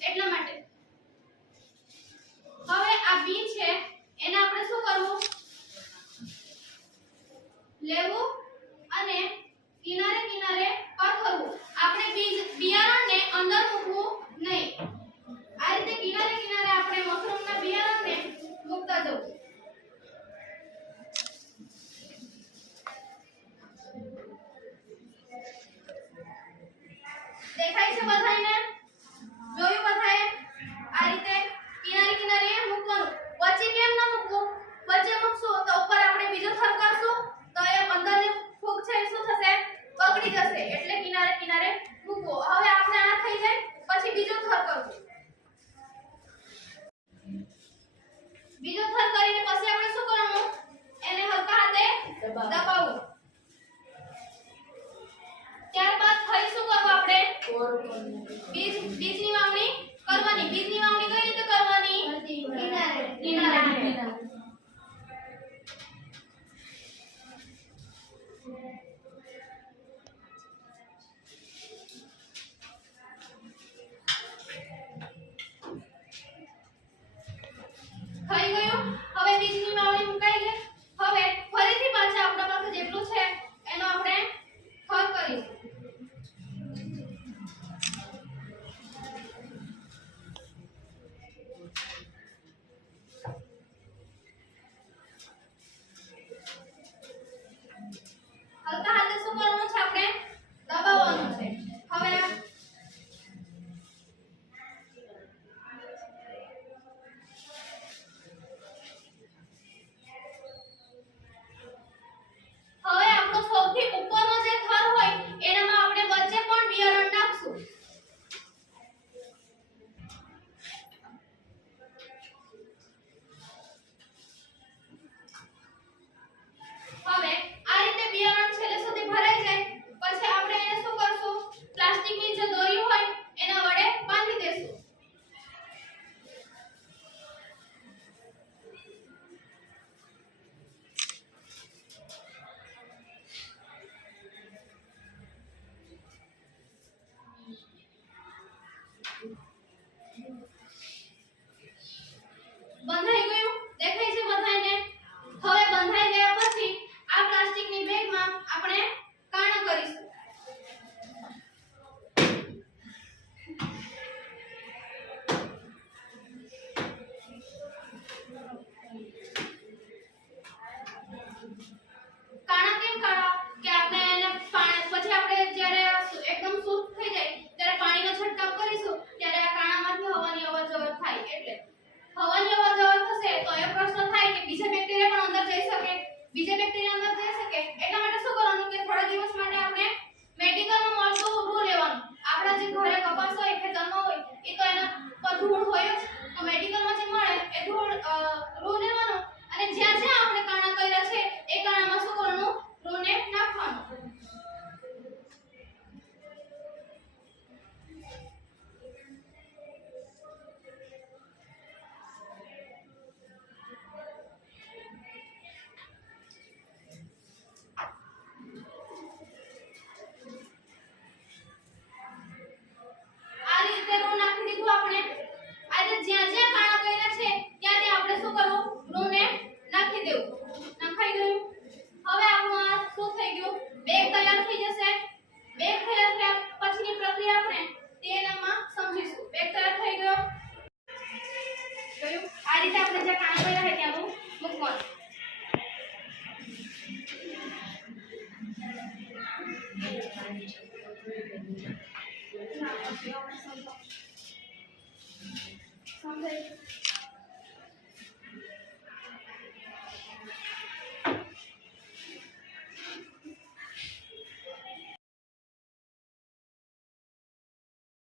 એટલા માટે હવે આ બી છે એને આપણે શું કરવું લેવું અને કિનારે કિનારે પાથરવું આપણે બિયારણને અંદર મૂકવું નહીં આ રીતે કિનારે કિનારે આપણે મશરૂમના બિયારણને મૂકતા જવું દેખાય છે બધાને જોયું બધાએ આ રીતે કિનારે કિનારે મૂકવાનું વચ્ચે કેમ ન મૂકવું વચ્ચે મૂકશું તો ઉપર આપણે બીજો થર કરશું તો એ અંદરની ફૂગ છે શું થશે બગડી જશે એટલે કિનારે કિનારે મૂકવો હવે આપણે આ થઈ જાય પછી બીજો થર કરવું બીજો થર કરીને પછી આપણે શું કરવાનું એને હલકા હાથે દબાવવું ત્યારબાદ ફરી શું કરવું આપણે બીજની વાવણી કરવાની બીજની વાવણી કઈ રીતે કરવાની કિનારે કિનારે થઈ ગયું હવે બીજની વાવણી મુકાઈ ગઈ હવે ફરીથી પાછા આપણા પાસે જેટલું છે એનો આપણે થર કરીશું હલકા હાથે શું કરવાનું છે આપણે દબાવવાનું છે હવે આપણો સૌથી ઉપરનો જે થર હોય એનામાં આપણે વચ્ચે પણ બિયારણ નાખશું હવે આ રીતે બિયારણ છેલ્લે સુધી ભરાઈ જાય પછી આપણે એને શું કરશું પ્લાસ્ટિકની જે દોરી હોય એના વડે બાંધી દેશું બંધાઈ ગયું દેખાય છે બધાને હવે બંધાઈ ગયા પછી આ પ્લાસ્ટિકની બેગમાં આપણે કાણા કરીશું કાણા કેમ કાઢવા કે આપણે એને પછી આપણે જ્યારે એકદમ શુદ્ધ થઈ જાય ત્યારે પાણીનો છંટકાવ કરીશું ત્યારે આ કાણામાંથી હવાની અવરજવર થાય એટલે હવાની અવરજવર થશે તો એ પ્રશ્ન થાય કે બીજા બેક્ટેરિયા પણ અંદર જઈ શકે બીજા બેક્ટેરિયા અંદર જઈ શકે એટલા માટે શું કરવાનું કે થોડા દિવસ માટે આપણે મેડિકલમાં મળતું રૂ લેવાનું આપણા જે ઘરે કપાસ હોય ખેતરમાં હોય એ તો એના પર ધૂળ હોય જ તો મેડિકલમાં જે મળે એ ધૂળ રૂ લેવાનો અને જ્યાં જ્યાં આપણે કાણા કર્યા છે એ કાણામાં શું કરવાનું રૂને નાખવાનું આપણે આજે જ્યાં જ્યાં કાણા કર્યા છે ત્યાં આપણે શું કરવું રૂને નાખી દેવું નખાઈ ગયું હવે આપણું આ શું થઈ ગયું બેગ તૈયાર થઈ જશે બેગ તૈયાર થયા પછીની પ્રક્રિયા આપણે તેનામાં સમજીશું બેગ તૈયાર થઈ ગયો આ રીતે આપણે જે કાણા કર્યા છે ત્યાંનું મૂકવાનું સમજાય